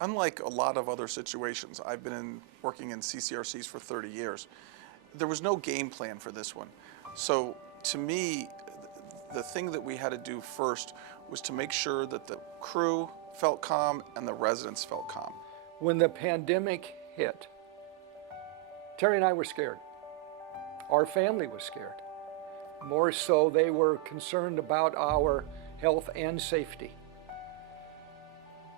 Unlike a lot of other situations, I've been working in CCRCs for 30 years. There was no game plan for this one. So to me, the thing that we had to do first was to make sure that the crew felt calm and the residents felt calm. When the pandemic hit, Terry and I were scared. Our family was scared. More so, they were concerned about our health and safety.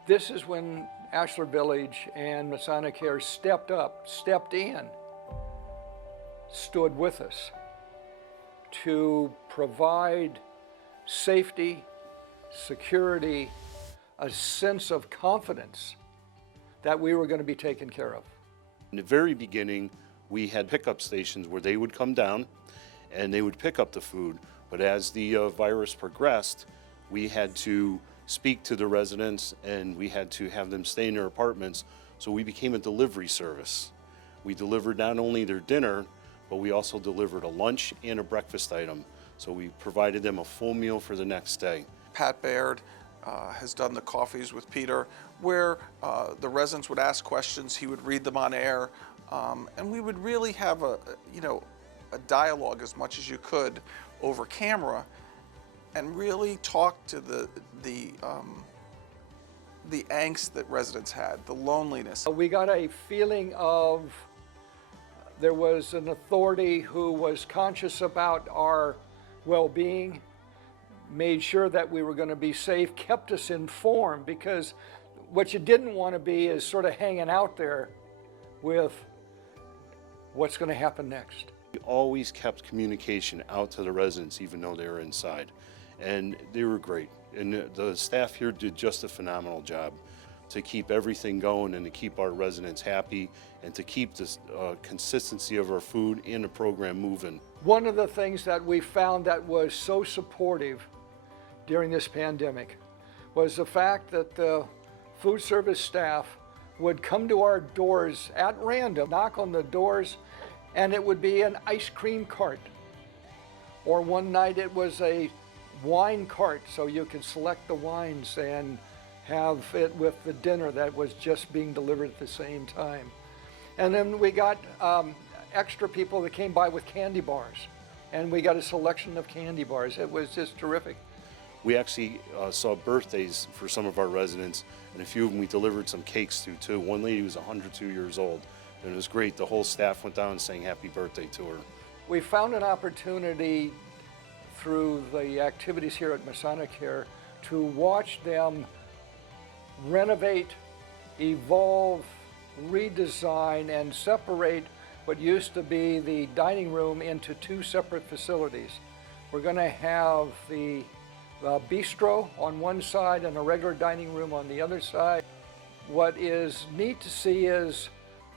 This is when Ashler Village and Masonicare stepped up, stepped in, stood with us to provide safety, security, a sense of confidence that we were going to be taken care of. In the very beginning, we had pickup stations where they would come down and they would pick up the food. But as the virus progressed, we had to speak to the residents and we had to have them stay in their apartments. So we became a delivery service. We delivered not only their dinner, but we also delivered a lunch and a breakfast item. So we provided them a full meal for the next day. Pat Baird has done the coffees with Peter, where the residents would ask questions, he would read them on air, and we would really have a dialogue as much as you could over camera, and really talk to the angst that residents had, the loneliness. We got a feeling of there was an authority who was conscious about our well-being, made sure that we were going to be safe, kept us informed, because what you didn't want to be is sort of hanging out there with what's going to happen next. We always kept communication out to the residents, even though they were inside. And they were great. And the staff here did just a phenomenal job to keep everything going and to keep our residents happy and to keep this consistency of our food and the program moving. One of the things that we found that was so supportive during this pandemic was the fact that the food service staff would come to our doors at random, knock on the doors, and it would be an ice cream cart. Or one night it was a wine cart, so you could select the wines and have it with the dinner that was just being delivered at the same time. And then we got extra people that came by with candy bars, and we got a selection of candy bars. It was just terrific. We actually saw birthdays for some of our residents, and a few of them we delivered some cakes to too. One lady was 102 years old, and it was great. The whole staff went down and sang happy birthday to her. We found an opportunity through the activities here at Masonicare to watch them renovate, evolve, redesign, and separate what used to be the dining room into two separate facilities. We're going to have the bistro on one side and a regular dining room on the other side. What is neat to see is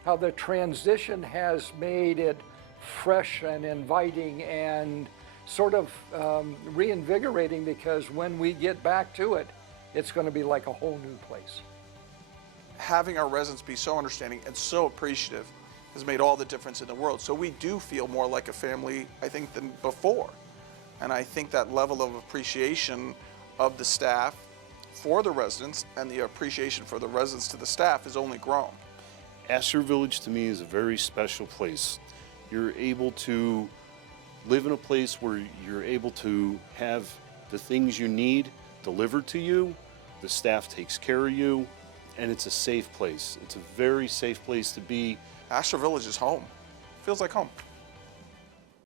how the transition has made it fresh and inviting and sort of reinvigorating, because when we get back to it, it's going to be like a whole new place. Having our residents be so understanding and so appreciative has made all the difference in the world. So we do feel more like a family, I think, than before. And I think that level of appreciation of the staff for the residents and the appreciation for the residents to the staff has only grown. Ashler Village to me is a very special place. You're able to live in a place where you're able to have the things you need delivered to you, the staff takes care of you, and it's a safe place. It's a very safe place to be. Ashler Village is home. Feels like home.